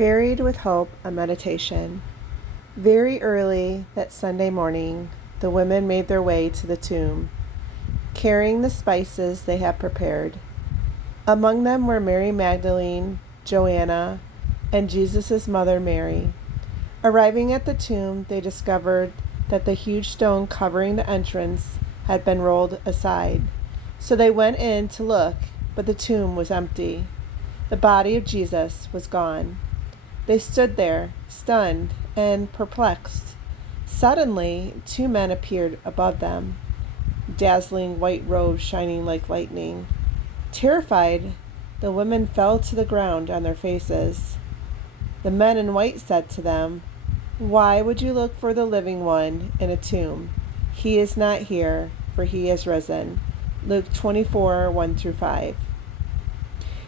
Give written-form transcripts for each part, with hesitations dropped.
Buried with Hope, a meditation. Very early that Sunday morning, the women made their way to the tomb, carrying the spices they had prepared. Among them were Mary Magdalene, Joanna, and Jesus' mother Mary. Arriving at the tomb, they discovered that the huge stone covering the entrance had been rolled aside. So they went in to look, but the tomb was empty. The body of Jesus was gone. They stood there, stunned and perplexed. Suddenly, two men appeared above them, dazzling white robes shining like lightning. Terrified, the women fell to the ground on their faces. The men in white said to them, "Why would you look for the living one in a tomb? He is not here, for he is risen." Luke 24, 1-5.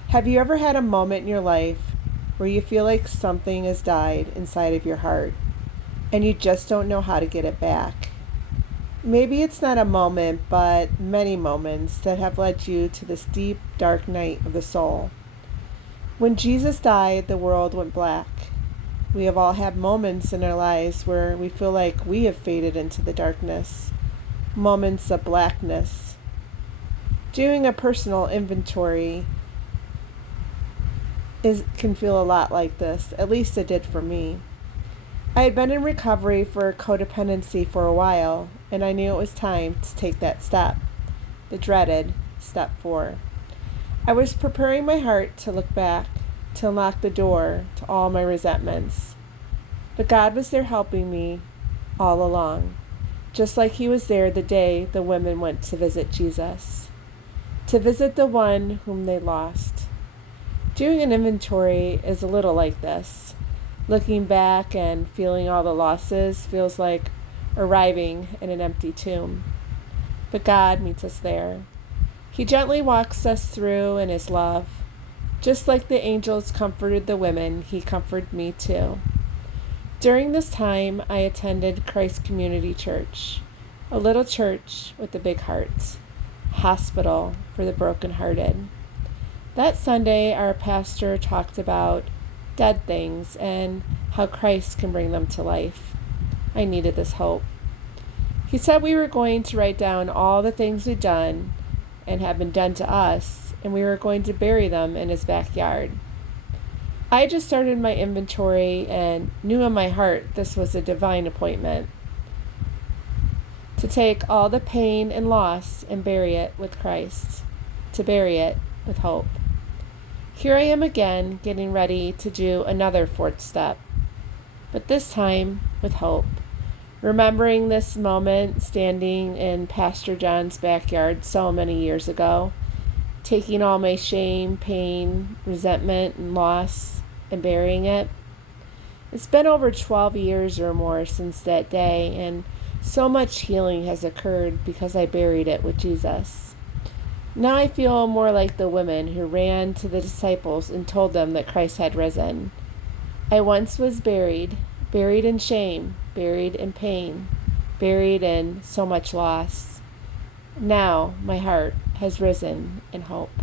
Have you ever had a moment in your life where you feel like something has died inside of your heart and you just don't know how to get it back? Maybe it's not a moment, but many moments that have led you to this deep, dark night of the soul. When Jesus died, the world went black. We have all had moments in our lives where we feel like we have faded into the darkness, moments of blackness. Doing a personal inventory can feel a lot like this. At least it did for me. I had been in recovery for codependency for a while, and I knew it was time to take that step, the dreaded step 4. I was preparing my heart to look back, to unlock the door to all my resentments. But God was there helping me all along, just like He was there the day the women went to visit Jesus, to visit the one whom they lost. Doing an inventory is a little like this. Looking back and feeling all the losses feels like arriving in an empty tomb. But God meets us there. He gently walks us through in His love. Just like the angels comforted the women, He comforted me too. During this time, I attended Christ Community Church, a little church with a big heart, hospital for the brokenhearted. That Sunday, our pastor talked about dead things and how Christ can bring them to life. I needed this hope. He said we were going to write down all the things we'd done and have been done to us, and we were going to bury them in His backyard. I just started my inventory and knew in my heart this was a divine appointment, to take all the pain and loss and bury it with Christ, to bury it with hope. Here I am again, getting ready to do another 4th step, but this time with hope. Remembering this moment standing in Pastor John's backyard so many years ago, taking all my shame, pain, resentment, and loss and burying it. It's been over 12 years or more since that day, and so much healing has occurred because I buried it with Jesus. Now I feel more like the women who ran to the disciples and told them that Christ had risen. I once was buried in shame, buried in pain, buried in so much loss. Now my heart has risen in hope.